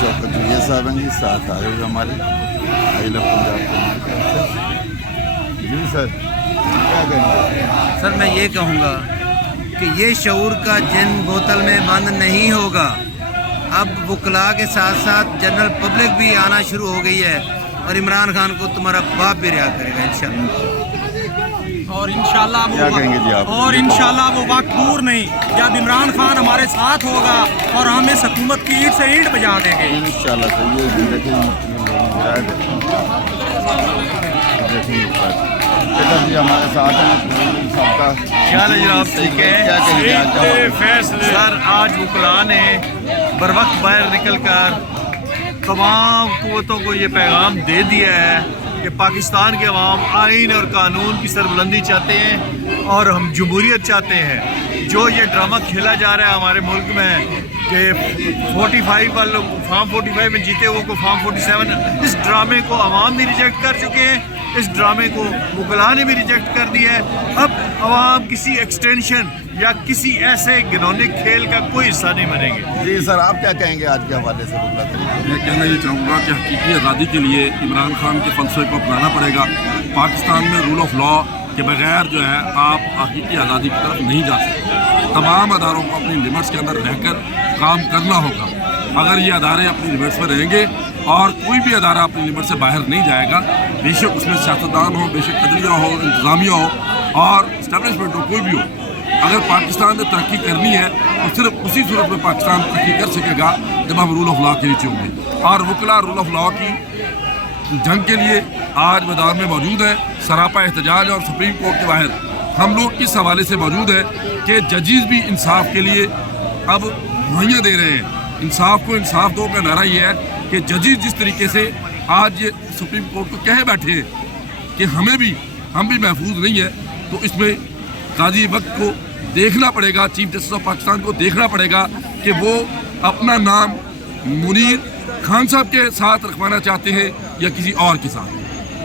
शौकत जुड़िया साहब हैं जी, साथ आए हुए हमारे आई लव पंजाब के। जी सर, क्या कहेंगे? सर मैं ये कहूँगा कि ये शऊर का जिन बोतल में बंद नहीं होगा। अब वकला के साथ साथ जनरल पब्लिक भी आना शुरू हो गई है और इमरान खान को तुम्हारा बाप भी रिहा करेगा इंशाल्लाह। और इंशाल्लाह क्या कहेंगे जी आप? और इंशाल्लाह वो वक्त दूर नहीं जब इमरान खान हमारे साथ होगा और हम इस हुकूमत की ईंट से ईंट बजा देंगे इंशाल्लाह। सर ये जिंदगी जी हमारे साथ हैं, सबका ख्याल है जनाब, ठीक है। क्या कहेंगे आज का हवाले? फैसले सर आज वकला ने बर वक्त बाहर निकल कर तमाम कुव्वतों को ये पैगाम दे दिया है कि पाकिस्तान के अवाम आइन और कानून की सरबुलंदी चाहते हैं और हम जमहूरियत चाहते हैं। जो ये ड्रामा खेला जा रहा है हमारे मुल्क में कि 45 वालों फॉर्म 45 में जीते हुए को फॉर्म 47, इस ड्रामे को अवाम भी रिजेक्ट कर चुके हैं, इस ड्रामे को वकला ने भी रिजेक्ट कर दिया है। अब अवाम किसी एक्सटेंशन या किसी ऐसे घिनौने खेल का कोई हिस्सा नहीं बनेंगे। जी सर, आप क्या कहेंगे आज के हवाले से? मैं कहना ये चाहूँगा कि हकीकी आज़ादी के लिए इमरान खान के फलसफे को अपनाना पड़ेगा। पाकिस्तान में रूल ऑफ लॉ के बगैर जो है आप हकीकी आज़ादी की तरफ नहीं जा सकते। तमाम अदारों को अपनी लिमिट्स के अंदर रहकर काम करना होगा। अगर ये अदारे अपनी लिमिट्स में रहेंगे और कोई भी अदारा अपनी लिमिट से बाहर नहीं जाएगा, बेशक उसमें सियासतदान हो, बेशक अदलिया हो, इंतज़ामिया हो और इस्टेब्लिशमेंट हो, कोई भी हो, अगर पाकिस्तान ने तरक्की करनी है तो सिर्फ उसी सूरत में पाकिस्तान तरक्की कर सकेगा जब हम रूल ऑफ लॉ के नीचे होंगे। और वकला रूल ऑफ लॉ की जंग के लिए आज मैदान में मौजूद है, सरापा एहतजाज और सुप्रीम कोर्ट के बाहर हम लोग इस हवाले से मौजूद है कि जजेस भी इंसाफ के लिए अब मुहैया दे रहे हैं। इंसाफ को इंसाफ दो का नारा ये है कि जजेस जिस तरीके से आज ये सुप्रीम कोर्ट को कहे बैठे हैं कि हम भी महफूज नहीं है, तो इसमें काजी वक्त को देखना पड़ेगा, चीफ जस्टिस ऑफ पाकिस्तान को देखना पड़ेगा कि वो अपना नाम मुनीर खान साहब के साथ रखवाना चाहते हैं या किसी और के साथ।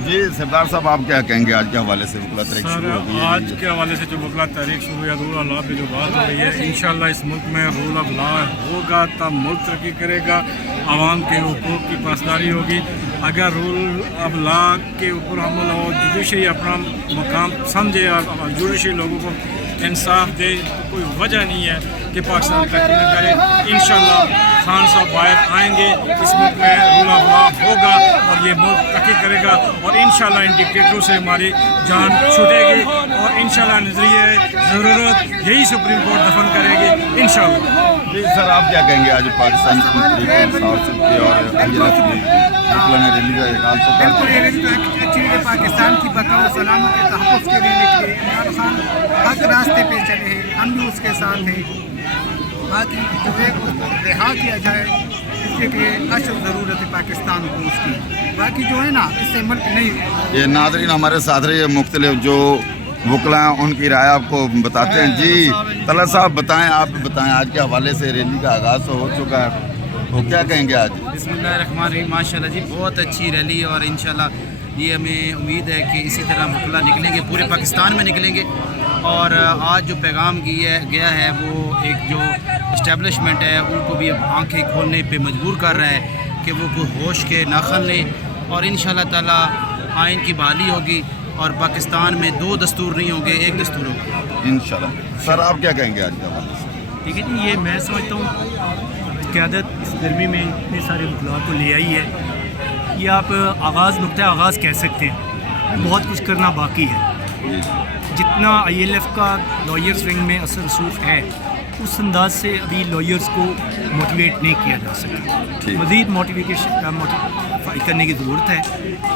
जी सरदार साहब, आप क्या कहेंगे आज के हवाले से? वकला तहरीक शुरू हो गई है। आज के हवाले से जो वकला तहरीक शुरू हुई है, रूल ऑफ लॉ पे जो बात हो रही है, इंशाल्लाह इस मुल्क में रूल ऑफ लॉ होगा तब मुल्क तरक्की करेगा, आवाम के हुकूक की पासदारी होगी। अगर रूल ऑफ लॉ के ऊपर अमल हो, जुडिशरी अपना मकाम समझे और जुडिशरी लोगों को इंसाफ दे, तो कोई वजह नहीं है कि पाकिस्तान तरक्की न करे। इंशाल्लाह खान साहब बाहर आएंगे, इस मुल्क में रूल ऑफ लॉ होगा और ये मुल्क तरक्की करेगा और इंशाल्लाह इन डिक्टेटरों से हमारी जान छूटेगी और इंशाल्लाह नजरिए ज़रूरत यही सुप्रीम कोर्ट दफन करेगी इंशाल्लाह। जी सर, आप क्या कहेंगे? आज पाकिस्तान की और वकला ने रैली का एलान तो कर बिल्कुल, ये रैली तो अच्छी है। पाकिस्तान की बकाओ सलामत के तहफ़्फ़ुज़ के लिए निकले इमरान खान हक रास्ते पे चले हैं, हम भी उसके साथ हैं। बाकी जो है उसको रिहा किया जाए, इसके अशद ज़रूरत है पाकिस्तान को उसकी। बाकी जो है ना, इससे मुल्क नहीं। ये नाज़रीन हमारे साथ रहे मुख्तलिफ जो वकला हैं उनकी राय आपको बताते हैं। जी तला साहब बताएं, आप बताएं आज के हवाले से रैली का आगाज़ तो हो चुका है, तो क्या कहेंगे आज? बिस्मिल्लाहिर्रहमानिर्रहीम, माशाल्लाह जी बहुत अच्छी रैली और इंशाल्लाह ये हमें उम्मीद है कि इसी तरह वकला निकलेंगे, पूरे पाकिस्तान में निकलेंगे। और आज जो पैगाम गया है वो एक जो इस्टेब्लिशमेंट है उनको भी अब आँखें खोलने पे मजबूर कर रहा है कि वो कोई होश के नाखन लें और इंशाल्लाह ताला आइन की बहाली होगी और पाकिस्तान में 2 दस्तूर नहीं होंगे, 1 दस्तूर होगा इंशाल्लाह। सर आप क्या कहेंगे आज के हवाले से? ठीक है जी, ये मैं समझता हूँ क़यादत इस गर्मी में इतने सारे वकला को ले आई है, ये आप नुक्ता आगाज़ कह सकते हैं। बहुत कुछ करना बाकी है। जितना ILF का लॉयर्स विंग में असर रसूख है, उस अंदाज से अभी लॉयर्स को मोटिवेट नहीं किया जा सका। मज़ीद मोटिवेट करने की ज़रूरत है,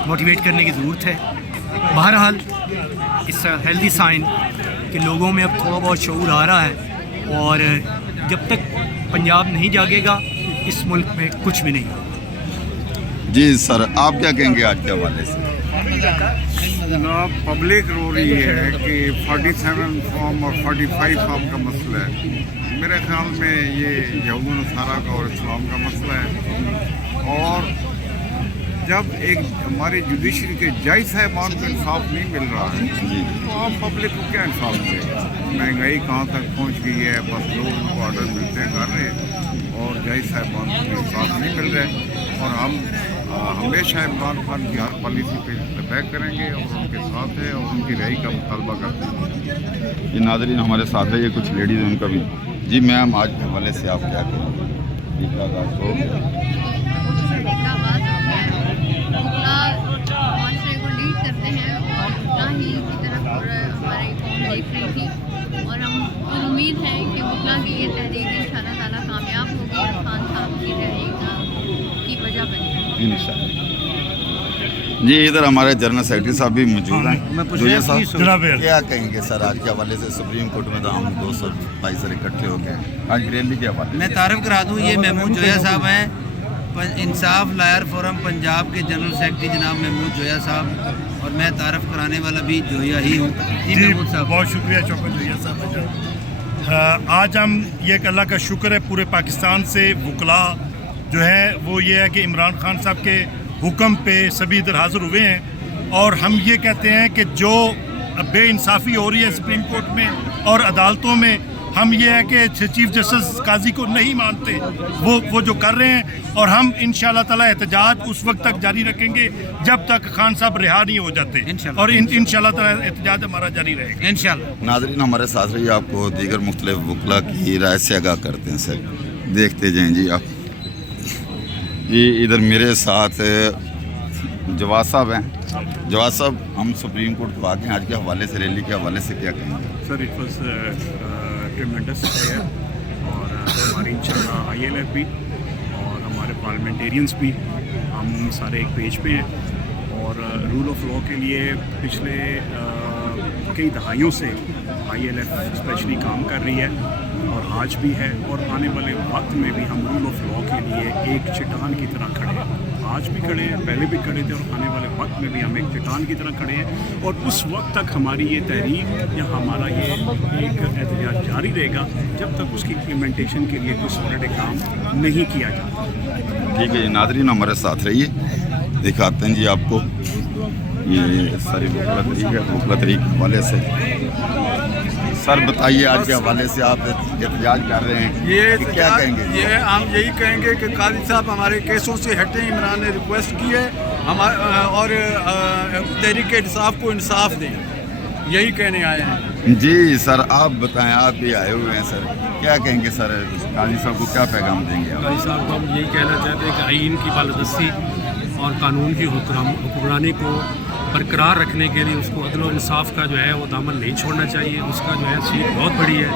मोटिवेट करने की ज़रूरत है। बहरहाल इस हेल्दी साइन कि लोगों में अब थोड़ा बहुत शऊर आ रहा है और जब तक पंजाब नहीं जागेगा इस मुल्क में कुछ भी नहीं होगा। जी सर, आप क्या कहेंगे आज के हवाले से? पब्लिक रो रही है कि 47 फॉर्म और 45 फॉर्म का मसला है। मेरे ख्याल में ये यहूद नसारा का और इस्लाम का मसला है और जब एक हमारे जुडिशरी के जज साहबान को इंसाफ नहीं मिल रहा है तो आप पब्लिक को क्या इंसाफ देगा? महंगाई कहाँ तक पहुँच गई है, बस लोग उनको ऑर्डर मिलते कर रहे हैं और जज साहबान को इंसाफ नहीं मिल रहा है। और हम हमेशा इमरान खान की हर पॉलिसी पे बैक करेंगे और उनके साथ है और उनकी रही का मुतालबा करते हैं। ये नाज़रीन हमारे साथ है, ये कुछ लेडीज़ उनका भी। जी मैम, आज के हवाले से आप क्या कहेंगे? माशरे को लीड करते हैं और उतना ही की तरफ हमारी कौम देख रही थी और हम उम्मीद है कि मुगला की ये तहरीक इंशाअल्लाह ताला कामयाब होगी और खान साहब की तहरीक की वजह बनेगी इंशाअल्लाह। जी इधर हमारे जनरल सेक्रेटरी साहब भी मौजूद हैं। जोया साहब क्या कहेंगे सर आज के हवाले से? सुप्रीम कोर्ट में तो हम 200 भाई सर इकट्ठे हो गए आज रैली के हवाले। मैं तारफ़ करा दूँ, ये महमूद जोया साहब हैं, इंसाफ लायर फोरम पंजाब के जनरल सेक्रेटरी जनाब महमूद जोया साहब, और मैं तारफ़ कराने वाला भी जोया ही हूँ। जी महमूद साहब, बहुत शुक्रिया चौकन जोया साहब। आज हम ये अल्लाह का शुक्र है पूरे पाकिस्तान से वकला जो है वो ये है कि इमरान खान साहब के हुक्म पे सभी इधर हाज़िर हुए हैं और हम ये कहते हैं कि जो बेइंसाफ़ी हो रही है सुप्रीम कोर्ट में और अदालतों में, हम ये है कि चीफ जस्टिस काजी को नहीं मानते वो जो कर रहे हैं, और हम इंशाअल्लाह ताला एहतजाज उस वक्त तक जारी रखेंगे जब तक खान साहब रिहा नहीं हो जाते और इंशाअल्लाह ताला एहतजाज हमारा जारी रहेगा इंशाअल्लाह। नाज़रीन हमारे साथ रहिए, आपको दीगर मुख्तलिफ वकला की राय से आगाह करते हैं सर, देखते जाएँ। जी आप जी इधर मेरे साथ जवाद साहब हैं। जवाद साहब, हम सुप्रीम कोर्ट को आगे आज के हवाले से, रैली के हवाले से क्या कहेंगे? सर इट वाज ट्रेमेंडस और हमारी इंशाल्लाह ILF भी और हमारे पार्लियामेंटेरियंस भी हम सारे एक पेज पे हैं और रूल ऑफ लॉ के लिए पिछले कई दहाइयों से ILF स्पेशली काम कर रही है और आज भी है और आने वाले वक्त में भी हम रूल ऑफ लॉ के लिए एक चट्टान की तरह खड़े हैं। आज भी खड़े हैं, पहले भी खड़े थे और आने वाले वक्त में भी हम एक चट्टान की तरह खड़े हैं और उस वक्त तक हमारी ये तहरीक या हमारा ये एक एहतजाज जारी रहेगा जब तक उसकी इम्प्लीमेंटेशन के लिए कोई सॉलिड काम नहीं किया जाता। ठीक है नाज़रीन हमारे साथ रहिए, दिखाते हैं जी आपको ये सारी वकला तरीक के हवाले से। सर बताइए आज के हवाले से आप एहतजाज कर रहे हैं, ये क्या कहेंगे? ये हम यही कहेंगे कि काजी साहब हमारे केसों से हटें। इमरान ने रिक्वेस्ट की है और तहरीक इंसाफ को इंसाफ दें, यही कहने आए हैं। जी सर आप बताएं, आप भी आए हुए हैं सर, क्या कहेंगे सर? काजी साहब को क्या पैगाम देंगे आप? काजी साहब को हम यही कहना चाहते हैं कि आइन की बालादस्ती और कानून की हुक्मरानी को बरकरार रखने के लिए उसको अदल और इंसाफ का जो है वो दामन नहीं छोड़ना चाहिए। उसका जो है सीट बहुत बड़ी है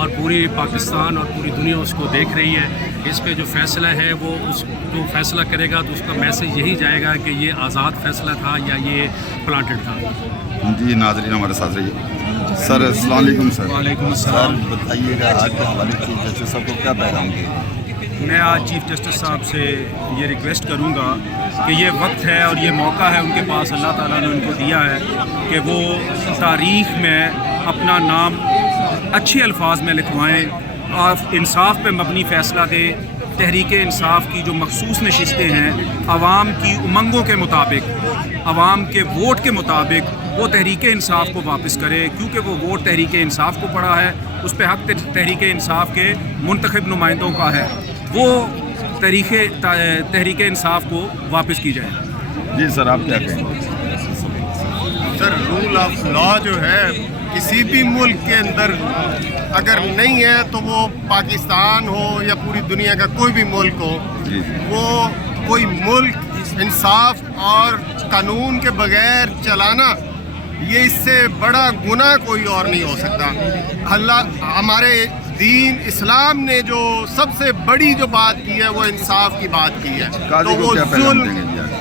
और पूरी पाकिस्तान और पूरी दुनिया उसको देख रही है। इस पे जो फ़ैसला है वो उस जो फ़ैसला करेगा तो उसका मैसेज यही जाएगा कि ये आज़ाद फ़ैसला था या ये प्लांटेड था। जी नाज़रीन हमारे साथ रहिए। सर अस्सलाम वालेकुम सर। वालेकुम सर बताइएगा आज के हवाले चीफ जस्टिस साहब को क्या पैगाम देंगे? मैं आज चीफ जस्टिस साहब से ये रिक्वेस्ट करूंगा कि ये वक्त है और ये मौका है उनके पास, अल्लाह ताला ने उनको दिया है कि वो तारीख़ में अपना नाम अच्छे अल्फाज में लिखवाएं और इंसाफ पे मबनी फ़ैसला दें। तहरीक इंसाफ की जो मखसूस नशिस्तें हैं आवाम की उमंगों के मुताबिक, आवाम के वोट के मुताबिक वो तहरीक इंसाफ को वापस करे, क्योंकि वो वोट तहरीक इंसाफ को पड़ा है, उस पर हक़ तहरीक इंसाफ के मुंतखब नुमाइंदों का है, वो तहरीक इंसाफ को वापस की जाए। जी सर आप क्या कहेंगे? सर रूल ऑफ लॉ जो है किसी भी मुल्क के अंदर अगर नहीं है तो वो पाकिस्तान हो या पूरी दुनिया का कोई भी मुल्क हो, वो कोई मुल्क इंसाफ और कानून के बगैर चलाना, ये इससे बड़ा गुनाह कोई और नहीं हो सकता। अल्लाह हमारे दीन इस्लाम ने जो सबसे बड़ी जो बात की है वो इंसाफ की बात की है। तो वो जुल्म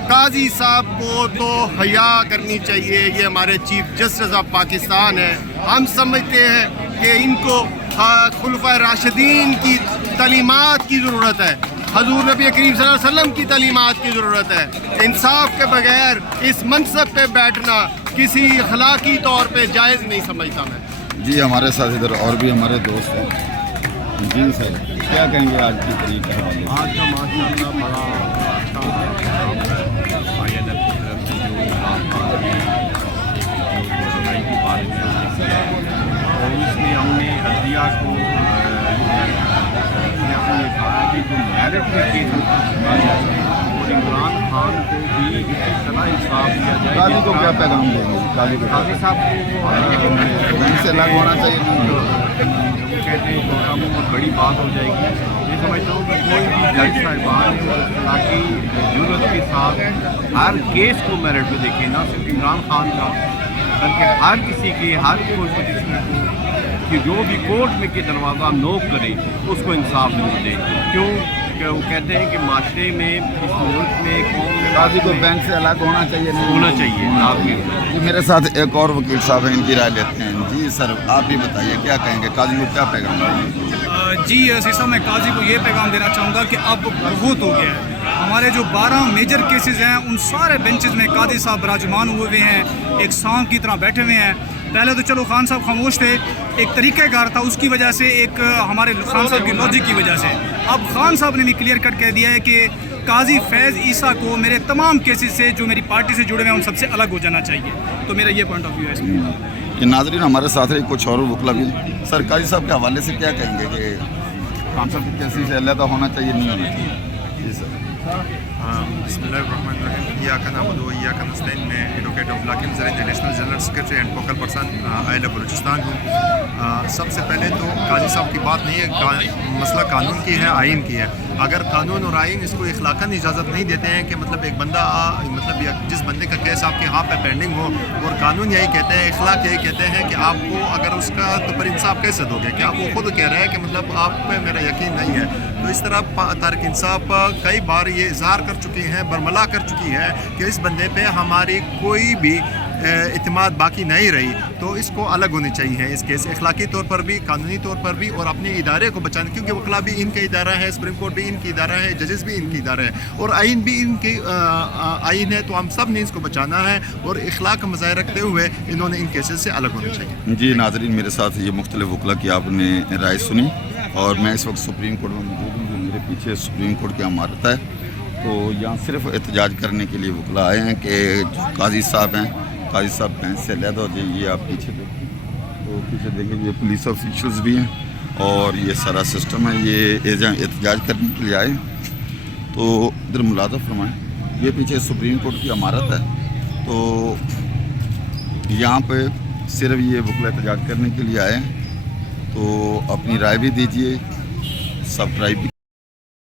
काजी साहब को तो हया करनी चाहिए। ये हमारे चीफ जस्टिस ऑफ पाकिस्तान है। हम समझते हैं कि इनको खुलफा राशिदीन की तालीमात की ज़रूरत है, हजूर नबी करीम सल्लल्लाहु अलैहि वसल्लम की तालीमात की ज़रूरत है। इंसाफ के बगैर इस मनसब पे बैठना किसी अखलाकी तौर पे जायज़ नहीं समझता मैं। जी हमारे साथ इधर और भी हमारे दोस्त हैं। जी सर क्या कहेंगे आज की तारीख के हवाले? आज का माशाअल्लाह बड़ा अच्छा में हमने अदलिया को ये कहा कि जो मेरिट में केस सुना जाए और इमरान खान को भी इसी तरह इंसाफ दिया जाए। काजी को क्या पैगाम देंगे? काजी साहब को बैंक से अलग होना चाहिए। वो कहते हैं छोटा मुँह बहुत बड़ी बात हो जाएगी। मैं समझता हूँ कि कोई भी जज साहिबान ताकि जरूरत के साथ हर केस को मेरिट में देखें, ना सिर्फ इमरान खान का बल्कि हर किसी के हर कोई कि जो भी कोर्ट में के दरवाज़ा नोक करे उसको इंसाफ मिल दे। क्यों कि वो कहते हैं कि माशरे में इस मुल्क में कौम काजी को बैंक से अलग होना चाहिए, नहीं होना चाहिए आपकी। जी मेरे साथ एक और वकील साहब हैं, इनकी राय लेते हैं। जी सर आप भी बताइए क्या कहेंगे, काजी को क्या पैगाम देंगे? जी सीसा मैं काजी को ये पैगाम देना चाहूँगा कि अब बहुत हो गया है। हमारे जो 12 मेजर केसेस हैं उन सारे बेंचेस में काजी साहब विराजमान हुए हुए हैं, एक सांप की तरह बैठे हुए हैं। पहले तो चलो खान साहब खामोश थे, एक तरीक़ाकार था उसकी वजह से, एक हमारे खान साहब की लॉजिक की वजह से। अब खान साहब ने भी क्लियर कट कह दिया है कि काजी फैज़ ईसा को मेरे तमाम केसेस से जो मेरी पार्टी से जुड़े हुए हैं उन सबसे अलग हो जाना चाहिए। तो मेरा ये पॉइंट ऑफ व्यू है इसमें। ये नाज़रीन हमारे साथ रहे कुछ और वकला भी। सर काजी साहब के हवाले से क्या कहेंगे कि खान साहब की केसेस से अलग होना चाहिए, नहीं होना चाहिए? जी सर। बिस्मिल्लाहिर्रहमानिर्रहीम। इय्याका नअबुदु व इय्याका नस्तईन। मैं advocate Abdul Hakeem Zareen national general secretary and focal person अहले बलूचिस्तान हूँ। सबसे पहले तो काजी साहब की बात नहीं है, मसला कानून की है, आइन की है। अगर कानून और आइन इसको इखलाकन इजाज़त नहीं देते हैं कि मतलब एक बंदा मतलब जिस बंदे का केस आपके यहाँ पे पेंडिंग हो और कानून यही कहते हैं, इखलाक यही कहते हैं कि आपको अगर उसका तो पर इंसाफ कैसे दोगे? क्या वो खुद कह रहे हैं कि मतलब आप पे मेरा यकीन नहीं है? तो इस तरह तारिक इंसाफ कई बार ये इज़हार कर चुकी हैं, बरमला कर चुकी है कि इस बंदे पे हमारी कोई भी इत्मीनान बाकी नहीं रही। तो इसको अलग होनी चाहिए इस केस, इखलाकी तौर पर भी, कानूनी तौर पर भी, और अपने इदारे को बचाने, क्योंकि वकला भी इनका इदारा है, सुप्रीम कोर्ट भी इनकी इदारा है, जजेस भी इनकी इदारा है और आइन भी इनकी आइन है। तो हम सब ने इसको बचाना है और इखलाक का मज़ाहिर रखते हुए इन्होंने इन केसेस से अलग होना चाहिए। जी नाज़रीन मेरे साथ ये मुख्तलिफ वकला की आपने राय सुनी और मैं इस वक्त सुप्रीम कोर्ट में मौजूद हूँ। जो मेरे पीछे सुप्रीम कोर्ट की इमारत है, तो यहाँ सिर्फ एहतजाज करने के लिए वकला आए हैं कि जो काजी साहब हैं, काजी साहब बैंक से अलग हो जाइए। ये आप पीछे देखिए, तो पीछे देखिए ये पुलिस ऑफिशल्स भी हैं और ये सारा सिस्टम है। ये एहतजाज करने के लिए आए, तो इधर मुलाज़ा फरमाएं। ये पीछे सुप्रीम कोर्ट की इमारत है, तो यहाँ पे सिर्फ ये वकला एहतजाज करने के लिए आए हैं। तो अपनी राय भी दीजिए, सब्सक्राइब भी